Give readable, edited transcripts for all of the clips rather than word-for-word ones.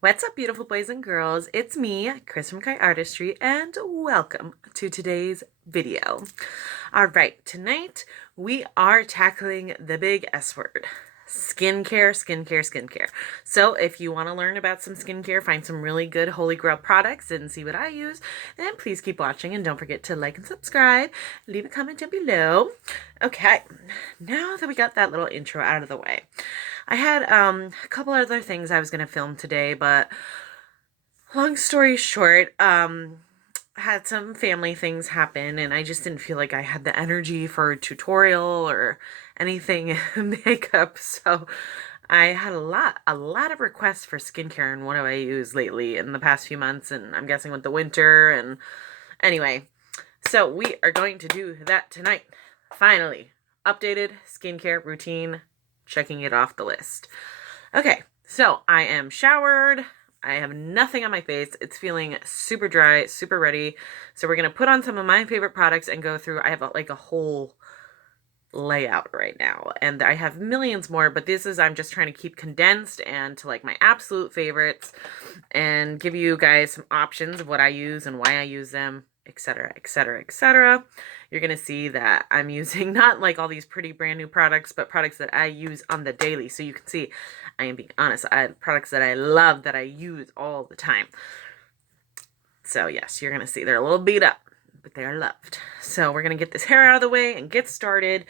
What's up, beautiful boys and girls? It's me, Chris from Kai Artistry, and welcome to today's video. All right, tonight we are tackling the big S word. Skincare, skincare, skincare. So if you want to learn about some skincare, find some really good Holy Grail products and see what I use, then please keep watching and don't forget to like and subscribe. Leave a comment down below. Okay, now that we got that little intro out of the way, I had a couple other things I was going to film today, but long story short, had some family things happen and I just didn't feel like I had the energy for a tutorial or anything makeup. So I had a lot of requests for skincare and what do I use lately in the past few months, and I'm guessing with the winter. And anyway, so we are going to do that tonight. Finally, updated skincare routine, checking it off the list. Okay, so I am showered. I have nothing on my face. It's feeling super dry, super ready. So we're going to put on some of my favorite products and go through. I have like a whole layout right now, and I have millions more, but I'm just trying to keep condensed and to like my absolute favorites and give you guys some options of what I use and why I use them, etc., etc., etc. You're going to see that I'm using not like all these pretty brand new products, but products that I use on the daily. So you can see I am being honest. I have products that I love that I use all the time. So yes, you're going to see they're a little beat up, but they are loved. So we're going to get this hair out of the way and get started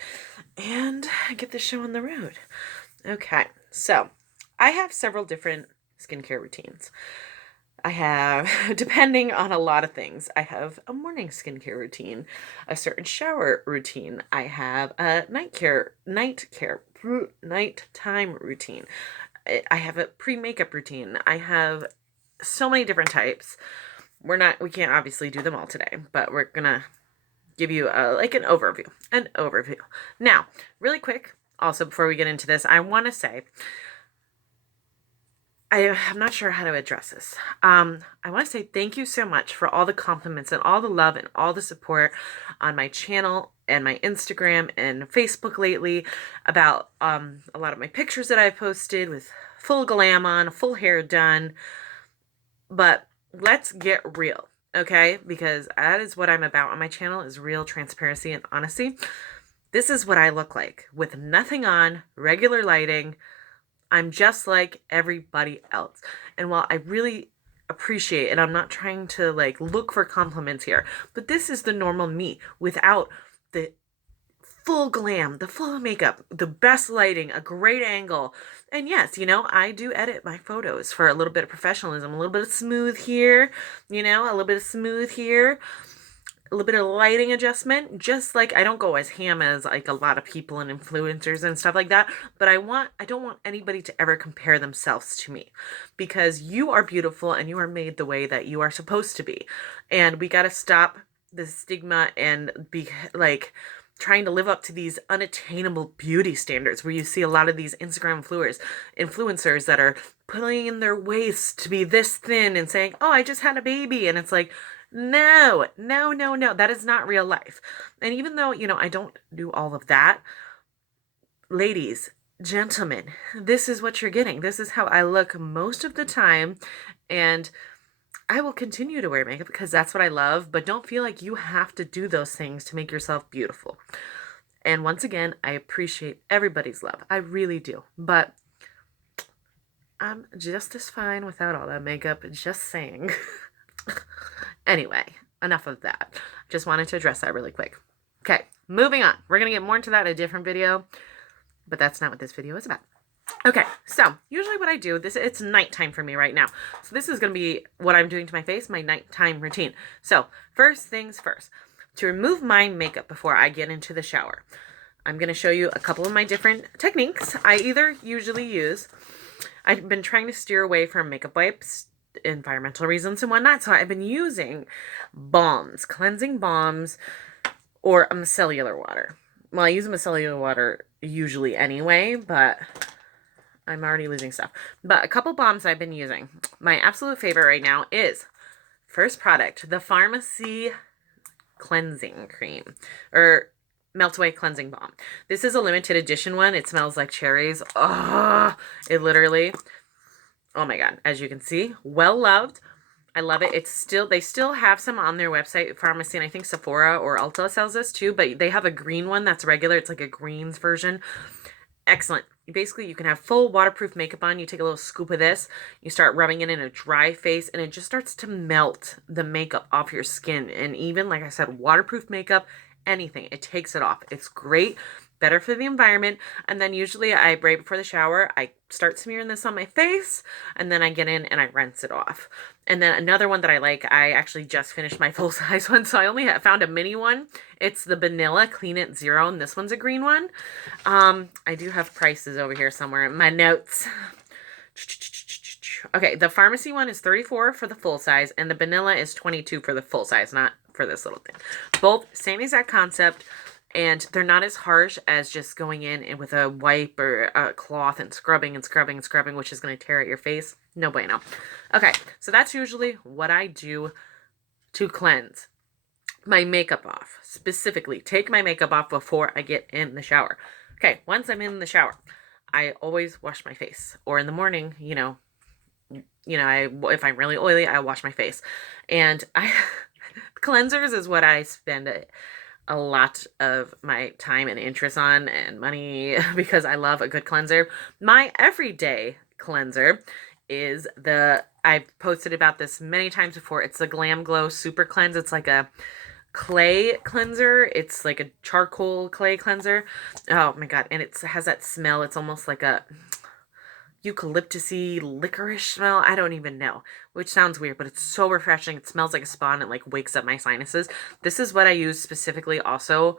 and get this show on the road. Okay, so I have several different skincare routines. I have, depending on a lot of things, I have a morning skincare routine, a certain shower routine. I have a nighttime routine. I have a pre-makeup routine. I have so many different types. We can't obviously do them all today, but we're gonna give you like an overview. Now, really quick, also before we get into this, I want to say, I'm not sure how to address this. I want to say thank you so much for all the compliments and all the love and all the support on my channel and my Instagram and Facebook lately about a lot of my pictures that I've posted with full glam on, full hair done. But let's get real, okay? Because that is what I'm about on my channel, is real transparency and honesty. This is what I look like with nothing on, regular lighting. I'm just like everybody else. And while I really appreciate, and I'm not trying to like look for compliments here, but this is the normal me without the full glam, the full makeup, the best lighting, a great angle. And yes, I do edit my photos for a little bit of professionalism, a little bit of smooth here, a little bit of smooth here, a little bit of lighting adjustment. Just like I don't go as ham as like a lot of people and influencers and stuff like that, but I don't want anybody to ever compare themselves to me, because you are beautiful and you are made the way that you are supposed to be. And we got to stop the stigma and be like trying to live up to these unattainable beauty standards where you see a lot of these Instagram influencers that are putting in their waist to be this thin and saying, "Oh, I just had a baby." And it's like, no, no, no, no. That is not real life. And even though, I don't do all of that, ladies, gentlemen, this is what you're getting. This is how I look most of the time. And I will continue to wear makeup because that's what I love, but don't feel like you have to do those things to make yourself beautiful. And once again, I appreciate everybody's love. I really do. But I'm just as fine without all that makeup, just saying. Anyway, enough of that. Just wanted to address that really quick. Okay, moving on. We're going to get more into that in a different video, but that's not what this video is about. Okay, so usually what I do, it's nighttime for me right now. So this is going to be what I'm doing to my face, my nighttime routine. So first things first, to remove my makeup before I get into the shower, I'm going to show you a couple of my different techniques I usually use. I've been trying to steer away from makeup wipes, environmental reasons and whatnot. So I've been using balms, cleansing balms, or micellar water. Well, I use micellar water usually anyway, but I'm already losing stuff. But a couple balms I've been using. My absolute favorite right now is, first product, the Pharmacy Cleansing Cream, or Melt Away Cleansing Balm. This is a limited edition one. It smells like cherries. Oh, it literally, Oh my God. As you can see, well loved. I love it. They still have some on their website, pharmacy, and I think Sephora or Ulta sells this too, but they have a green one that's regular. It's like a greens version. Excellent. Basically, you can have full waterproof makeup on. You take a little scoop of this, you start rubbing it in a dry face, and it just starts to melt the makeup off your skin. And even, like I said, waterproof makeup, anything, it takes it off. It's great. Better for the environment. And then usually right before the shower, I start smearing this on my face, and then I get in and I rinse it off. And then another one that I like, I actually just finished my full size one, so I only found a mini one. It's the Vanilla Clean It Zero, and this one's a green one. I do have prices over here somewhere in my notes. Okay, the pharmacy one is $34 for the full size, and the vanilla is $22 for the full size, not for this little thing. Both same exact concept, and they're not as harsh as just going in with a wipe or a cloth and scrubbing and scrubbing and scrubbing, which is going to tear at your face. No bueno. Okay, so that's usually what I do to cleanse my makeup off. Specifically, take my makeup off before I get in the shower. Okay, once I'm in the shower, I always wash my face. Or in the morning, if I'm really oily, I wash my face. And cleansers is what I spend a lot of my time and interest on and money because I love a good cleanser. My everyday cleanser is I've posted about this many times before. It's the Glam Glow Super Cleanse. It's like a clay cleanser. It's like a charcoal clay cleanser. Oh my God. And it has that smell. It's almost like a eucalyptusy licorice smell. I don't even know, which sounds weird, but it's so refreshing. It smells like a spa and it like wakes up my sinuses. This is what I use specifically also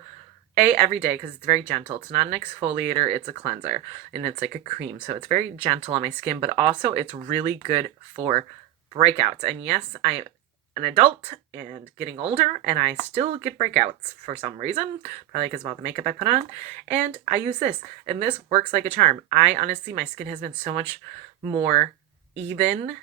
every day because it's very gentle. It's not an exfoliator, it's a cleanser, and it's like a cream, so it's very gentle on my skin, but also it's really good for breakouts. And yes, I am an adult and getting older, and I still get breakouts for some reason, probably because of all the makeup I put on, and I use this, and this works like a charm. I honestly, my skin has been so much more even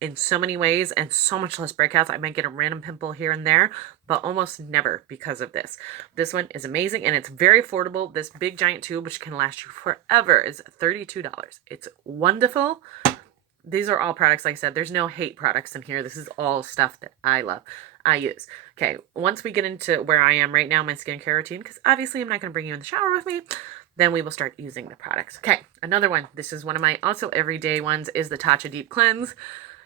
in so many ways and so much less breakouts. I might get a random pimple here and there, but almost never because of this. This one is amazing and it's very affordable. This big giant tube, which can last you forever, is $32. It's wonderful. These are all products, like I said, there's no hate products in here. This is all stuff that I love, I use. Okay, once we get into where I am right now, my skincare routine, because obviously I'm not going to bring you in the shower with me, then we will start using the products. Okay, another one. This is one of my also everyday ones, is the Tatcha Deep Cleanse.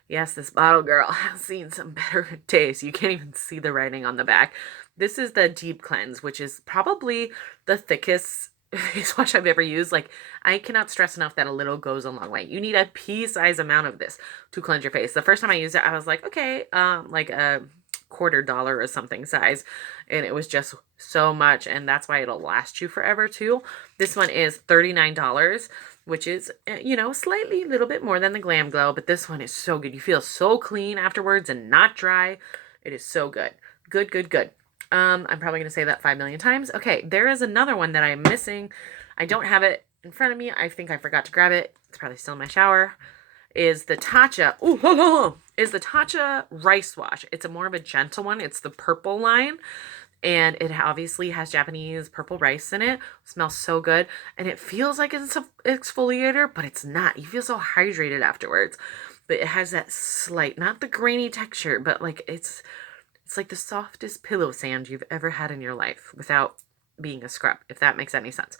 Yes, this bottle girl has seen some better days. You can't even see the writing on the back. This is the Deep Cleanse, which is probably the thickest face wash I've ever used. Like, I cannot stress enough that a little goes a long way. You need a pea-sized amount of this to cleanse your face. The first time I used it, I was like, okay, like a $quarter or something size, and it was just so much, and that's why it'll last you forever too. This one is $39, which is, slightly a little bit more than the Glam Glow, but this one is so good. You feel so clean afterwards and not dry. It is so good. Good, good, good. I'm probably going to say that 5 million times. Okay, there is another one that I'm missing. I don't have it in front of me. I think I forgot to grab it. It's probably still in my shower. Is the Tatcha, is the Tatcha Rice Wash. It's more of a gentle one. It's the purple line. And it obviously has Japanese purple rice in it. It smells so good. And it feels like it's an exfoliator, but it's not. You feel so hydrated afterwards. But it has that slight, not the grainy texture, but like it's like the softest pillow sand you've ever had in your life without being a scrub, if that makes any sense.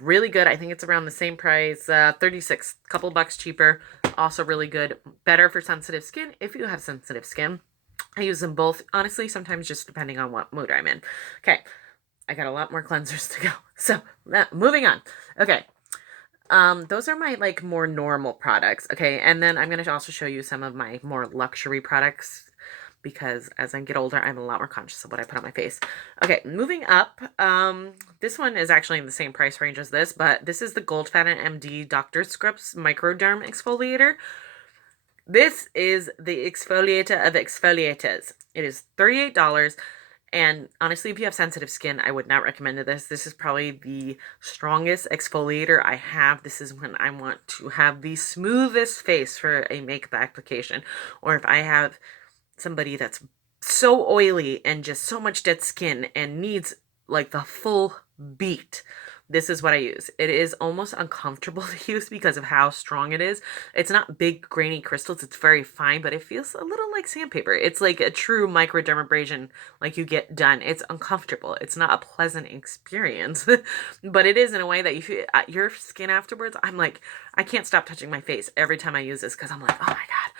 Really good. I think it's around the same price, $36, couple bucks cheaper. Also really good. Better for sensitive skin if you have sensitive skin. I use them both, honestly, sometimes just depending on what mood I'm in. Okay, I got a lot more cleansers to go. So, moving on. Okay, those are my, more normal products. Okay, and then I'm going to also show you some of my more luxury products because as I get older, I'm a lot more conscious of what I put on my face. Okay, moving up, this one is actually in the same price range as this, but this is the Goldfaden MD Dr. Scrubs Microderm Exfoliator. This is the exfoliator of exfoliators. It is $38. And honestly, if you have sensitive skin, I would not recommend this. This is probably the strongest exfoliator I have. This is when I want to have the smoothest face for a makeup application. Or if I have somebody that's so oily and just so much dead skin and needs the full beat. this is what I use. It is almost uncomfortable to use because of how strong it is. It's not big grainy crystals. It's very fine, but it feels a little like sandpaper. It's like a true microdermabrasion like you get done. It's uncomfortable. It's not a pleasant experience, but it is in a way that you feel your skin afterwards. I'm like, I can't stop touching my face every time I use this because I'm like, oh my God,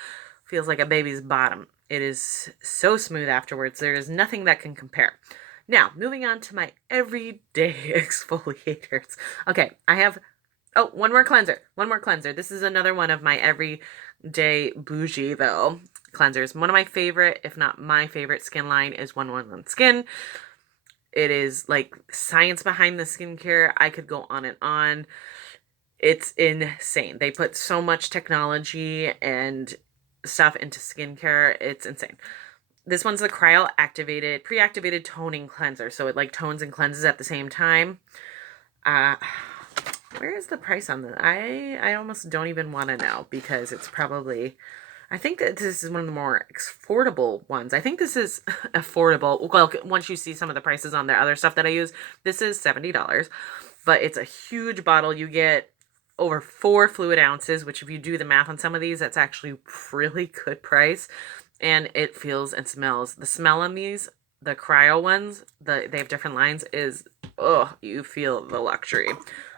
feels like a baby's bottom. It is so smooth afterwards. There is nothing that can compare. Now, moving on to my everyday exfoliators. Okay, I have, oh, one more cleanser. One more cleanser. This is another one of my everyday bougie, though, cleansers. One of my favorite, if not my favorite skin line is 111 Skin. It is like science behind the skincare. I could go on and on. It's insane. They put so much technology and stuff into skincare. It's insane. This one's the cryo-activated, pre-activated toning cleanser. So it like tones and cleanses at the same time. Where is the price on this? I almost don't even want to know because it's probably, I think that this is one of the more affordable ones. I think this is affordable. Well, once you see some of the prices on the other stuff that I use, this is $70, but it's a huge bottle. You get over 4 fluid ounces, which if you do the math on some of these, that's actually really good price. And it feels and smells. The smell on these, the cryo ones, they have different lines, is, oh, you feel the luxury.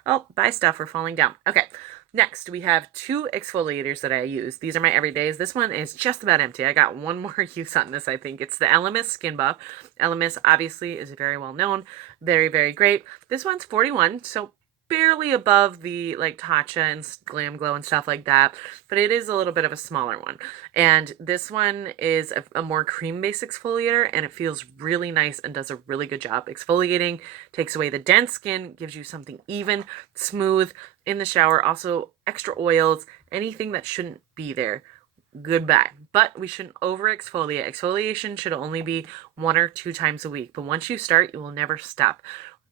Oh, bye stuff, we're falling down. Okay, next we have 2 exfoliators that I use. These are my everydays. This one is just about empty. I got one more use on this, I think. It's the Elemis Skin Buff. Elemis obviously is very well known. Very, very great. This one's 41, so barely above the like Tatcha and Glam Glow and stuff like that, but it is a little bit of a smaller one. And this one is a more cream-based exfoliator, and it feels really nice and does a really good job exfoliating, takes away the dense skin, gives you something even, smooth in the shower. Also, extra oils, anything that shouldn't be there, goodbye. But we shouldn't over exfoliate. Exfoliation should only be 1 or 2 times a week, but once you start, you will never stop.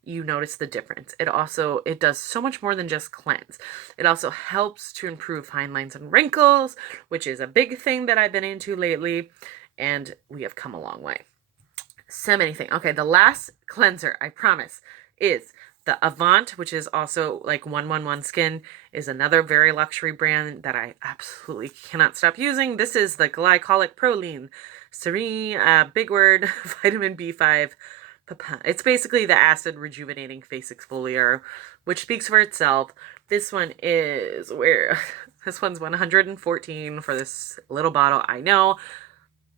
You notice the difference. It does so much more than just cleanse. It also helps to improve fine lines and wrinkles, which is a big thing that I've been into lately, and we have come a long way. So many things. Okay, the last cleanser, I promise, is the Avant, which is also like 111 Skin, is another very luxury brand that I absolutely cannot stop using. This is the glycolic proline serene, big word, vitamin B5. It's basically the acid rejuvenating face exfoliator, which speaks for itself. This one is this one's 114 for this little bottle. I know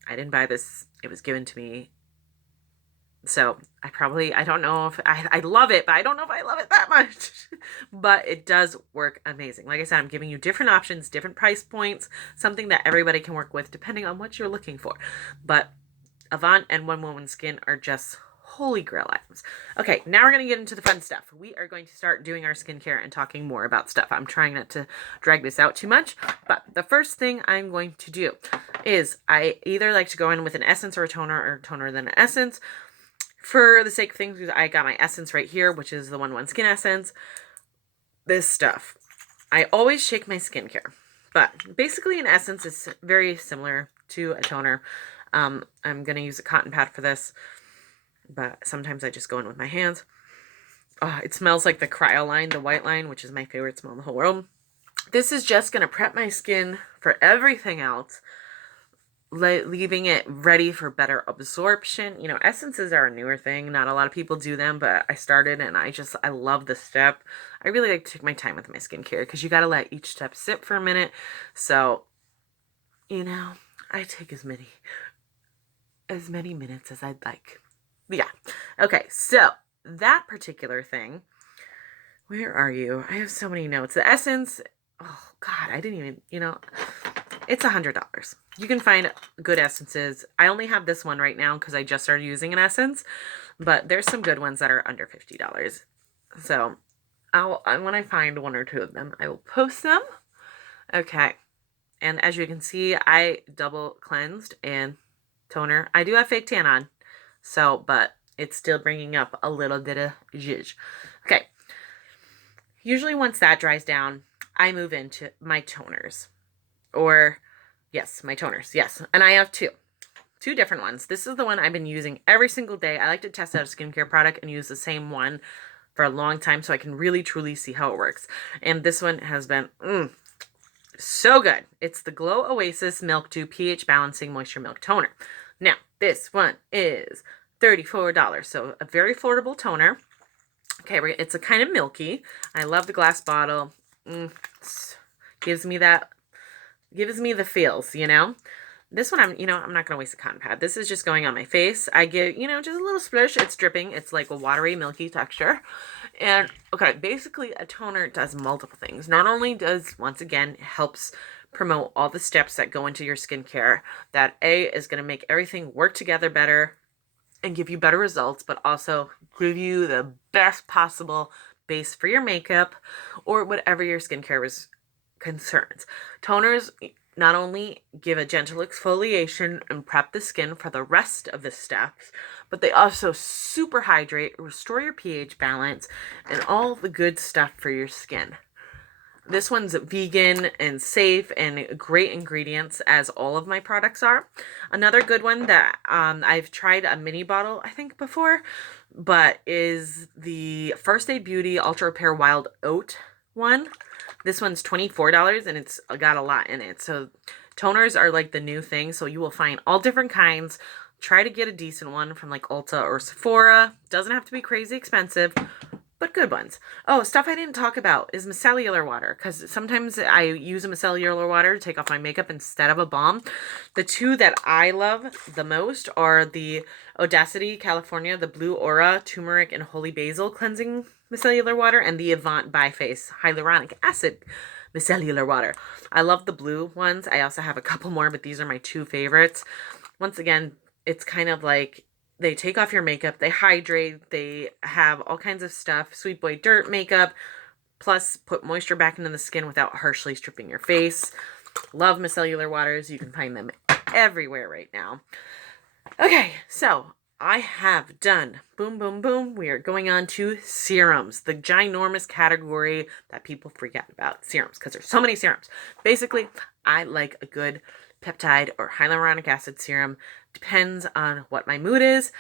I didn't buy this. It was given to me. So I don't know if I love it, but I don't know if I love it that much. But it does work amazing. Like I said, I'm giving you different options, different price points, something that everybody can work with depending on what you're looking for. But Avant and 111 Skin are just holy grail items. Okay, now we're going to get into the fun stuff. We are going to start doing our skincare and talking more about stuff. I'm trying not to drag this out too much, but the first thing I'm going to do is I either like to go in with an essence or a toner then an essence. For the sake of things, I got my essence right here, which is the 111 Skin Essence. This stuff. I always shake my skincare, but basically an essence is very similar to a toner. I'm going to use a cotton pad for this, but sometimes I just go in with my hands. Oh, it smells like the cryo line, the white line, which is my favorite smell in the whole world. This is just going to prep my skin for everything else, leaving it ready for better absorption. You know, essences are a newer thing. Not a lot of people do them, but I started and I love the step. I really like to take my time with my skincare because you got to let each step sit for a minute. So, you know, I take as many minutes as I'd like. Yeah. Okay, so that particular thing, where are you? I have so many notes. The essence, oh God, I didn't even, it's $100. You can find good essences. I only have this one right now because I just started using an essence, but there's some good ones that are under $50. So when I find 1 or 2 of them, I will post them. Okay. And as you can see, I double cleansed and toner. I do have fake tan on. So, but it's still bringing up a little bit of zhuzh. Okay. Usually once that dries down, I move into my toners. Yes, my toners. Yes. And I have 2 different ones. This is the one I've been using every single day. I like to test out a skincare product and use the same one for a long time so I can really truly see how it works. And this one has been so good. It's the Glow Oasis Milk Dew pH Balancing Moisture Milk Toner. Now, this one is $34, so a very affordable toner. Okay, it's a kind of milky. I love the glass bottle. Gives me the feels, you know. This one, I'm not going to waste a cotton pad. This is just going on my face. I give, just a little splish. It's dripping. It's like a watery, milky texture. And, okay, basically a toner does multiple things. Not only does, once again, it helps promote all the steps that go into your skincare. That A, is going to make everything work together better and give you better results, but also give you the best possible base for your makeup or whatever your skincare is concerns. Toners not only give a gentle exfoliation and prep the skin for the rest of the steps, but they also super hydrate, restore your pH balance, and all the good stuff for your skin. This one's vegan and safe and great ingredients, as all of my products are. Another good one that I've tried a mini bottle, I think, before, but is the First Aid Beauty Ultra Repair Wild Oat one. This one's $24 and it's got a lot in it. So toners are like the new thing. So you will find all different kinds. Try to get a decent one from like Ulta or Sephora. Doesn't have to be crazy expensive, but good ones. Oh, stuff I didn't talk about is micellar water, because sometimes I use a micellar water to take off my makeup instead of a balm. The two that I love the most are the Audacity California, the Blue Aura Turmeric and Holy Basil Cleansing Micellar Water, and the Avant by Face Hyaluronic Acid Micellar Water. I love the blue ones. I also have a couple more, but these are my two favorites. Once again, it's kind of like they take off your makeup, they hydrate, they have all kinds of stuff, Sweet Boy Dirt makeup, plus put moisture back into the skin without harshly stripping your face. Love micellar waters. You can find them everywhere right now. Okay, so I have done boom, boom, boom. We are going on to serums, the ginormous category that people forget about, serums, because there's so many serums. Basically, I like a good peptide or hyaluronic acid serum. Depends on what my mood is.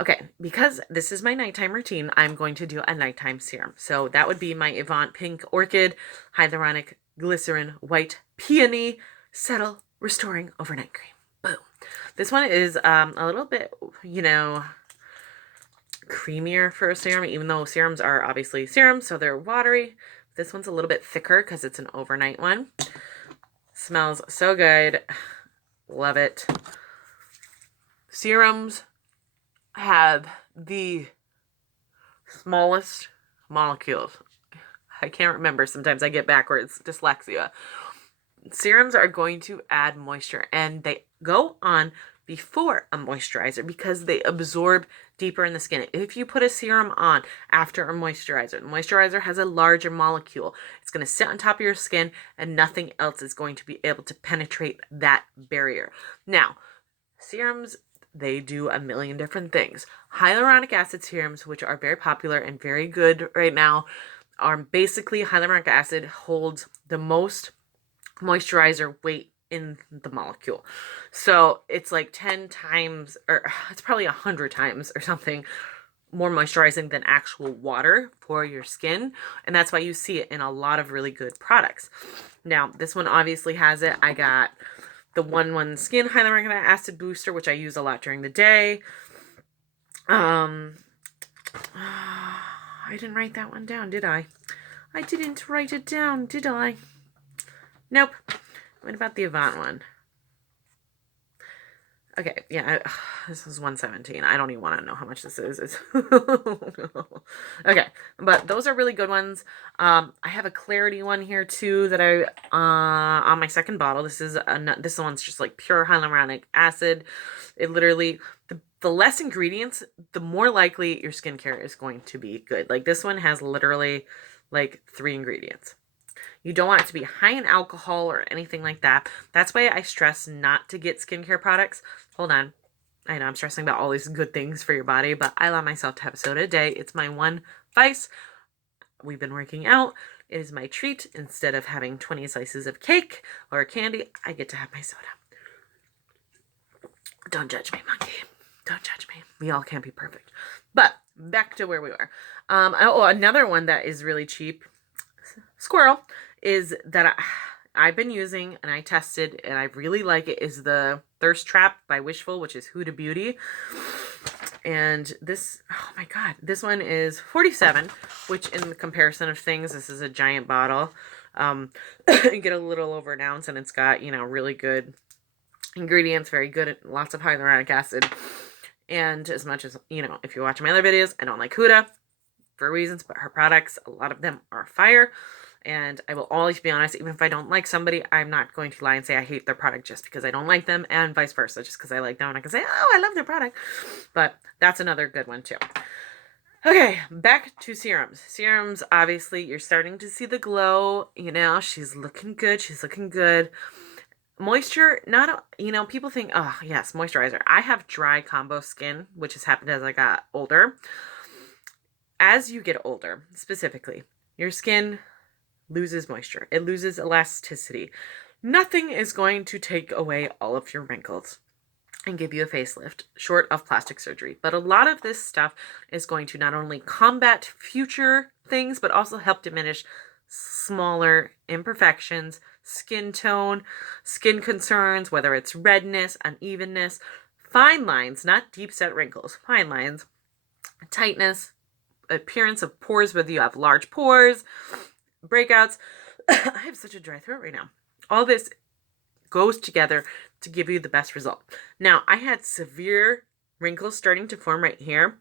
Okay, because this is my nighttime routine, I'm going to do a nighttime serum. So that would be my Avant Pink Orchid Hyaluronic Glycerin White Peony Settle Restoring Overnight Cream. Boom. This one is a little bit, creamier for a serum, even though serums are obviously serums, so they're watery. This one's a little bit thicker because it's an overnight one. Smells so good. Love it. Serums have the smallest molecules. I can't remember. Sometimes I get backwards. Dyslexia. Serums are going to add moisture, and they go on before a moisturizer because they absorb deeper in the skin. If you put a serum on after a moisturizer, the moisturizer has a larger molecule. It's going to sit on top of your skin, and nothing else is going to be able to penetrate that barrier. Now, serums, they do a million different things. Hyaluronic acid serums, which are very popular and very good right now, are basically hyaluronic acid holds the most moisturizer weight in the molecule. So it's like 10 times, or it's probably 100 times or something more moisturizing than actual water for your skin. And that's why you see it in a lot of really good products. Now, this one obviously has it. I got the 1-1 Skin Hyaluronic Acid Booster, which I use a lot during the day. I didn't write that one down, did I? I didn't write it down, did I? Nope. What about the Avant one? Okay, yeah, this is $117. I don't even want to know how much this is. Okay, but those are really good ones. I have a Clarity one here too that I on my second bottle. This one's just like pure hyaluronic acid. It literally, the less ingredients, the more likely your skincare is going to be good. Like this one has literally like 3 ingredients. You don't want it to be high in alcohol or anything like that. That's why I stress not to get skincare products. Hold on. I know I'm stressing about all these good things for your body, but I allow myself to have a soda a day. It's my one vice. We've been working out. It is my treat. Instead of having 20 slices of cake or candy, I get to have my soda. Don't judge me, monkey. Don't judge me. We all can't be perfect. But back to where we were. Oh, another one that is really cheap, squirrel, is that I've been using and I tested and I really like it, is the Thirst Trap by Wishful, which is Huda Beauty. And this, oh my God, this one is $47, which in the comparison of things, this is a giant bottle. You get a little over an ounce, and it's got, you know, really good ingredients, very good, lots of hyaluronic acid. And as much as, you know, if you watch my other videos, I don't like Huda for reasons, but her products, a lot of them are fire. And I will always be honest, even if I don't like somebody, I'm not going to lie and say I hate their product just because I don't like them, and vice versa. Just because I like them, and I can say, oh, I love their product. But that's another good one too. Okay, back to serums. Serums, obviously, you're starting to see the glow. You know, she's looking good. She's looking good. Moisture, not, you know, people think, oh, yes, moisturizer. I have dry combo skin, which has happened as I got older. As you get older, specifically, your skin loses moisture. It loses elasticity. Nothing is going to take away all of your wrinkles and give you a facelift, short of plastic surgery. But a lot of this stuff is going to not only combat future things, but also help diminish smaller imperfections, skin tone, skin concerns, whether it's redness, unevenness, fine lines, not deep set wrinkles, fine lines, tightness, appearance of pores, whether you have large pores, breakouts. I have such a dry throat right now. All this goes together to give you the best result. Now, I had severe wrinkles starting to form right here,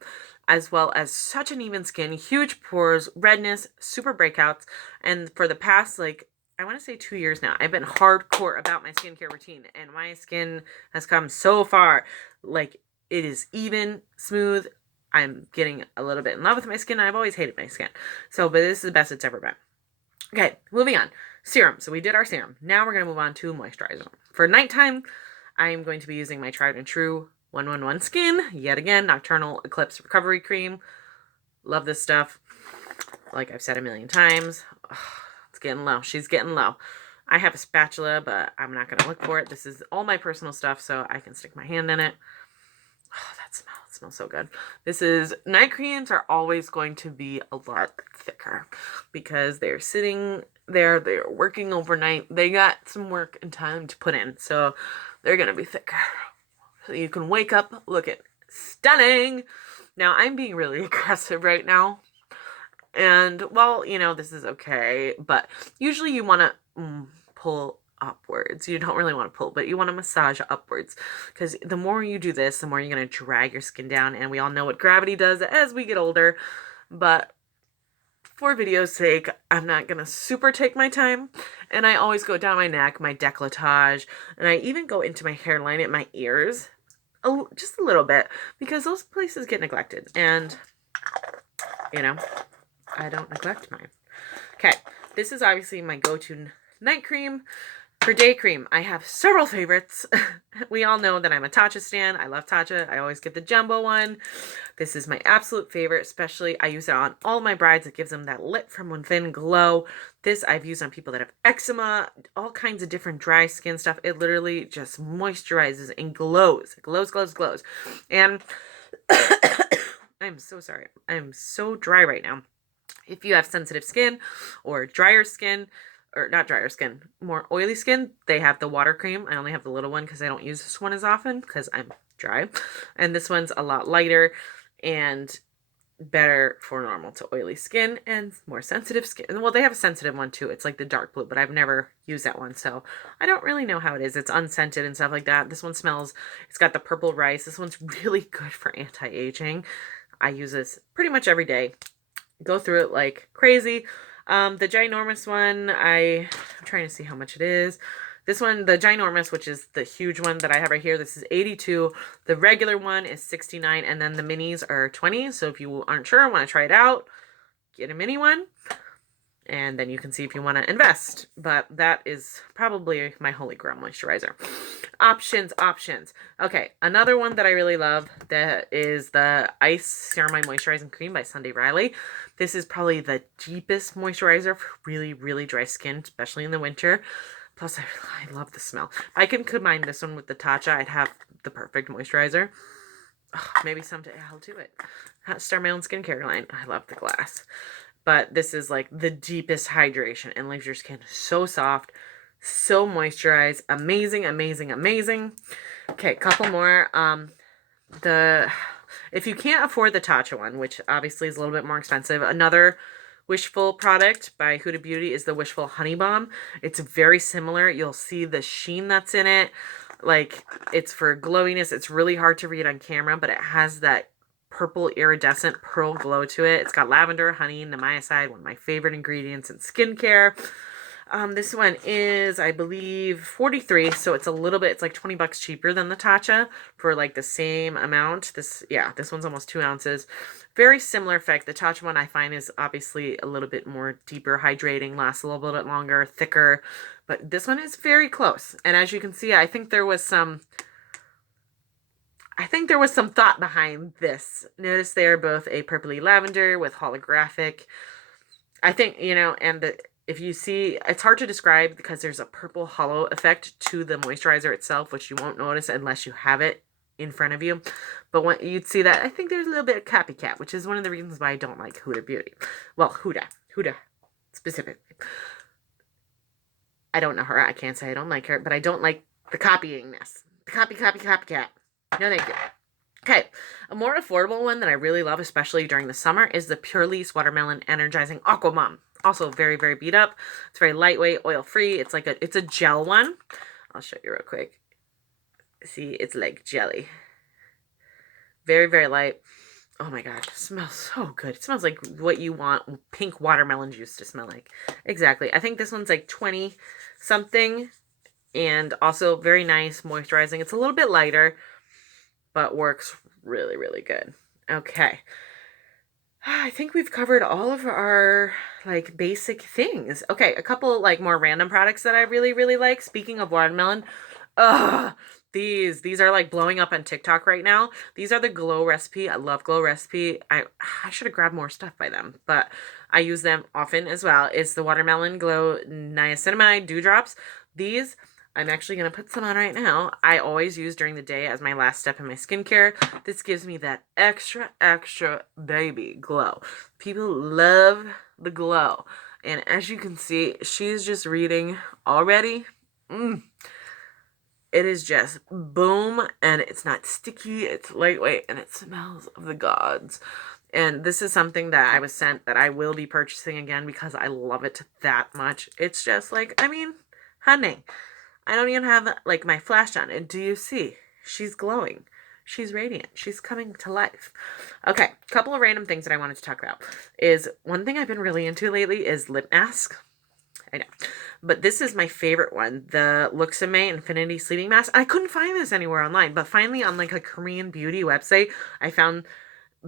as well as such uneven skin, huge pores, redness, super breakouts. And for the past, like, I want to say 2 years now, I've been hardcore about my skincare routine, and my skin has come so far. Like, it is even, smooth. I'm getting a little bit in love with my skin. I've always hated my skin. So, but this is the best it's ever been. Okay, moving on. Serum. So we did our serum. Now we're going to move on to moisturizer. For nighttime, I am going to be using my tried and true 111 Skin, yet again, Nocturnal Eclipse Recovery Cream. Love this stuff. Like I've said a million times. Ugh, it's getting low. She's getting low. I have a spatula, but I'm not going to look for it. This is all my personal stuff, so I can stick my hand in it. Oh, that smell. It smells so good. This is, night creams are always going to be a lot thicker because they're sitting there, they're working overnight. They got some work and time to put in, so they're going to be thicker. So you can wake up looking stunning. Now, I'm being really aggressive right now. And, well, you know, this is okay, but usually you want to pull upwards. You don't really want to pull, but you want to massage upwards, because the more you do this, the more you're going to drag your skin down, and we all know what gravity does as we get older. But for video's sake, I'm not going to super take my time, and I always go down my neck, my décolletage, and I even go into my hairline at my ears, just a little bit, because those places get neglected, and, you know, I don't neglect mine. Okay, this is obviously my go-to night cream. For day cream, I have several favorites. We all know that I'm a Tatcha stan. I love Tatcha. I always get the jumbo one. This is my absolute favorite, especially I use it on all my brides. It gives them that lit from within glow. This I've used on people that have eczema, all kinds of different dry skin stuff. It literally just moisturizes and glows. It glows, glows, glows. And I'm so sorry. I'm so dry right now. If you have sensitive skin or drier skin, or not drier skin, more oily skin, they have the water cream. I only have the little one because I don't use this one as often because I'm dry. And this one's a lot lighter and better for normal to oily skin and more sensitive skin. Well, they have a sensitive one too. It's like the dark blue, but I've never used that one, so I don't really know how it is. It's unscented and stuff like that. This one smells, it's got the purple rice. This one's really good for anti-aging. I use this pretty much every day. Go through it like crazy. The ginormous one, I'm trying to see how much it is. This one, the ginormous, which is the huge one that I have right here, this is 82. The regular one is 69, and then the minis are 20. So if you aren't sure, want to try it out, get a mini one, and then you can see if you want to invest. But that is probably my holy grail moisturizer. Options. Okay, another one that I really love, that is the Ice Ceramide Moisturizing Cream by Sunday Riley. This is probably the deepest moisturizer for really, really dry skin, especially in the winter. Plus, I love the smell. If I can combine this one with the Tatcha, I'd have the perfect moisturizer. Maybe someday I'll do it. Start my own skincare line. I love the glass. But this is like the deepest hydration and leaves your skin so soft, so moisturized. Amazing, amazing, amazing. Okay, couple more. The If you can't afford the Tatcha one, which obviously is a little bit more expensive, another Wishful product by Huda Beauty is the Wishful Honey Balm. It's very similar. You'll see the sheen that's in it. Like, it's for glowiness. It's really hard to read on camera, but it has that purple iridescent pearl glow to it. It's got lavender, honey, niacinamide, one of my favorite ingredients in skincare. This one is, I believe, 43, so it's a little bit, it's like 20 bucks cheaper than the Tatcha for like the same amount. This one's almost 2 ounces. Very similar effect. The Tatcha one I find is obviously a little bit more deeper, hydrating, lasts a little bit longer, thicker, but this one is very close. And as you can see, I think there was some thought behind this. Notice they are both a purpley lavender with holographic. I think, if you see, it's hard to describe because there's a purple hollow effect to the moisturizer itself, which you won't notice unless you have it in front of you. But when you'd see that, I think there's a little bit of copycat, which is one of the reasons why I don't like Huda Beauty. Well, Huda specifically. I don't know her. I can't say I don't like her, but I don't like the copyingness. The copycat. No, thank you. Okay, a more affordable one that I really love, especially during the summer, is the Pure Lease Watermelon Energizing Aqua Balm. Also very, very beat up. It's very lightweight, oil-free. It's a gel one. I'll show you real quick. See, it's like jelly. Very, very light. Oh my gosh, it smells so good. It smells like what you want pink watermelon juice to smell like. Exactly. I think this one's like 20 something and also very nice, moisturizing. It's a little bit lighter, but works really, really good. Okay. I think we've covered all of our like basic things. Okay, a couple like more random products that I really, really like. Speaking of watermelon, these are like blowing up on TikTok right now. These are the Glow Recipe. I love Glow Recipe. I should have grabbed more stuff by them, but I use them often as well. It's the Watermelon Glow Niacinamide Dewdrops. These, I'm actually going to put some on right now. I always use during the day as my last step in my skincare. This gives me that extra, extra baby glow. People love the glow. And as you can see, she's just reading already. It is just boom, and it's not sticky, it's lightweight, and it smells of the gods. And this is something that I was sent that I will be purchasing again because I love it that much. It's just like, honey, I don't even have like my flash on. And do you see? She's glowing. She's radiant. She's coming to life. Okay, a couple of random things that I wanted to talk about is one thing I've been really into lately is lip mask. I know. But this is my favorite one, the Luxame Infinity Sleeping Mask. I couldn't find this anywhere online, but finally on like a Korean beauty website, I found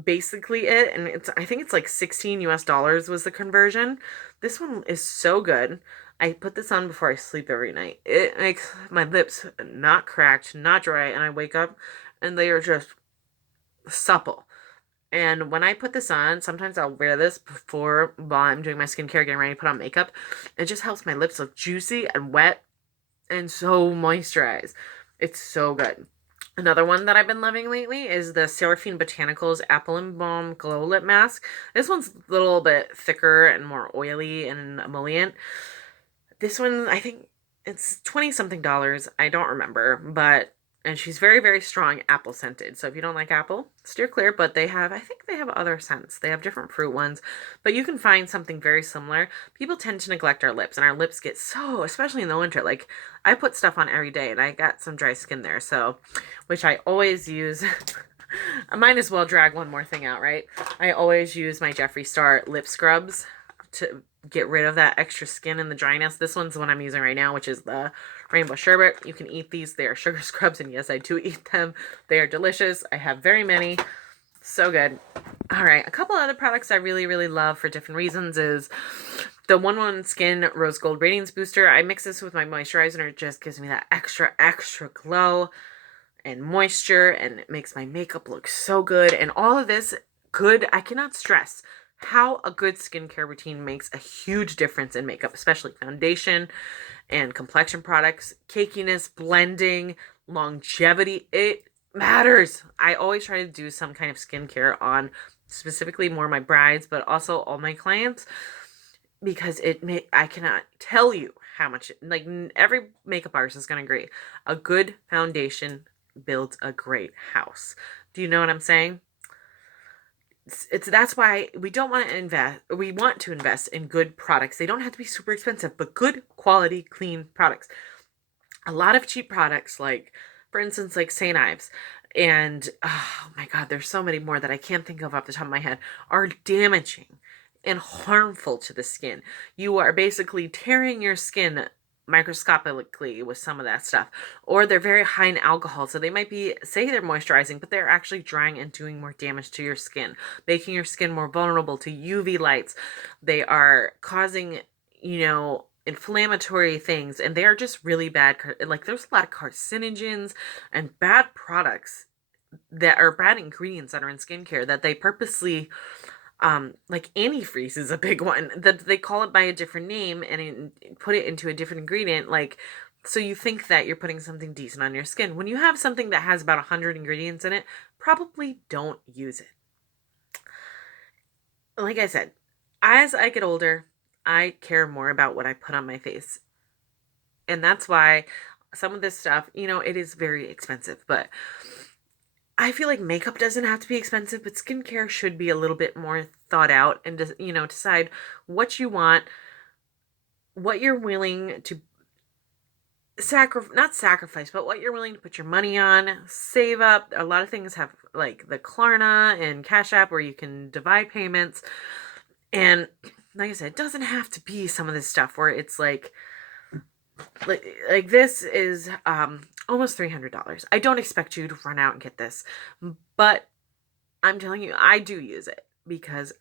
basically it, and I think it's like $16 US was the conversion. This one is so good. I put this on before I sleep every night. It makes my lips not cracked, not dry, and I wake up and they are just supple. And when I put this on, sometimes I'll wear this while I'm doing my skincare, getting ready to put on makeup. It just helps my lips look juicy and wet and so moisturized. It's so good. Another one that I've been loving lately is the Seraphine Botanicals Apple and Balm Glow Lip Mask. This one's a little bit thicker and more oily and emollient. This one, I think it's 20 something dollars. I don't remember, and she's very, very strong apple scented. So if you don't like apple, steer clear. But I think they have other scents. They have different fruit ones. But you can find something very similar. People tend to neglect our lips. And our lips get so, especially in the winter. Like, I put stuff on every day. And I got some dry skin there. So, which I always use. I might as well drag one more thing out, right? I always use my Jeffree Star lip scrubs to get rid of that extra skin and the dryness. This one's the one I'm using right now, which is the Rainbow Sherbet. You can eat these. They are sugar scrubs, and yes, I do eat them. They are delicious. I have very many. So good. All right, a couple other products I really, really love for different reasons is the 1-1 Skin Rose Gold Radiance Booster. I mix this with my moisturizer, and it just gives me that extra, extra glow and moisture, and it makes my makeup look so good. And all of this good, I cannot stress how a good skincare routine makes a huge difference in makeup, especially foundation and complexion products, cakiness, blending, longevity. It matters. I always try to do some kind of skincare on specifically more my brides, but also all my clients, because I cannot tell you how much, like, every makeup artist is going to agree. A good foundation builds a great house. Do you know what I'm saying? It's that's why we want to invest in good products. They don't have to be super expensive, but good quality, clean products. A lot of cheap products, like, for instance, like St. Ives, and oh my god, there's so many more that I can't think of off the top of my head, are damaging and harmful to the skin. You are basically tearing your skin microscopically with some of that stuff, or they're very high in alcohol, so they might be, say they're moisturizing, but they're actually drying and doing more damage to your skin, making your skin more vulnerable to UV lights. They are causing, inflammatory things, and they are just really bad. Like, there's a lot of carcinogens and bad products that are bad ingredients that are in skincare that they purposely, like antifreeze is a big one, that they call it by a different name and put it into a different ingredient, like, so you think that you're putting something decent on your skin when you have something that has about 100 ingredients in it. Probably don't use it. Like I said, as I get older, I care more about what I put on my face, and that's why some of this stuff, it is very expensive, but I feel like makeup doesn't have to be expensive, but skincare should be a little bit more thought out, and just, decide what you want, what you're willing to not sacrifice, but what you're willing to put your money on, save up. A lot of things have, like, the Klarna and Cash App, where you can divide payments. And like I said, it doesn't have to be some of this stuff where it's like this is almost $300. I don't expect you to run out and get this, but I'm telling you, I do use it because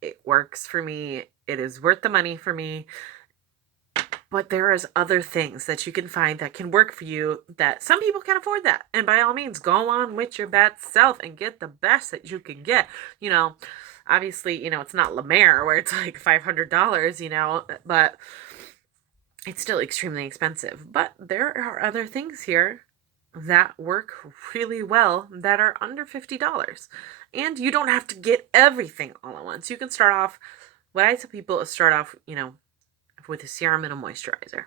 it works for me. It is worth the money for me. But there is other things that you can find that can work for you, that some people can afford that. And by all means, go on with your best self and get the best that you can get. Obviously, it's not La Mer where it's like $500, but it's still extremely expensive. But there are other things here that work really well that are under $50. And you don't have to get everything all at once. You can start off, what I tell people is start off, with a serum and a moisturizer.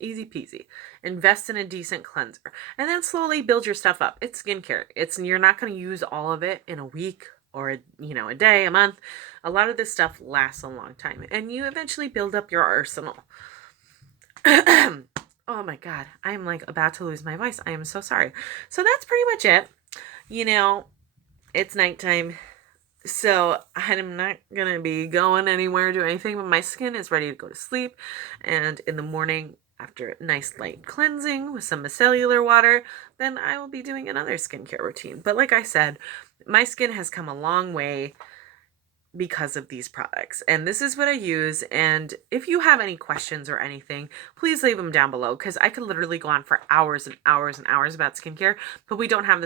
Easy peasy. Invest in a decent cleanser, and then slowly build your stuff up. It's skincare. You're not going to use all of it in a week or a day, a month. A lot of this stuff lasts a long time, and you eventually build up your arsenal. Oh my god, I am like about to lose my voice. I am so sorry. So that's pretty much it. It's nighttime. So I'm not going to be going anywhere, do anything, but my skin is ready to go to sleep. And in the morning, after a nice light cleansing with some micellar water, then I will be doing another skincare routine. But like I said, my skin has come a long way because of these products. And this is what I use. And if you have any questions or anything, please leave them down below, because I could literally go on for hours and hours and hours about skincare, but we don't have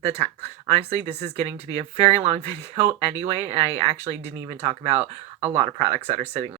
the time. Honestly, this is getting to be a very long video anyway, and I actually didn't even talk about a lot of products that are sitting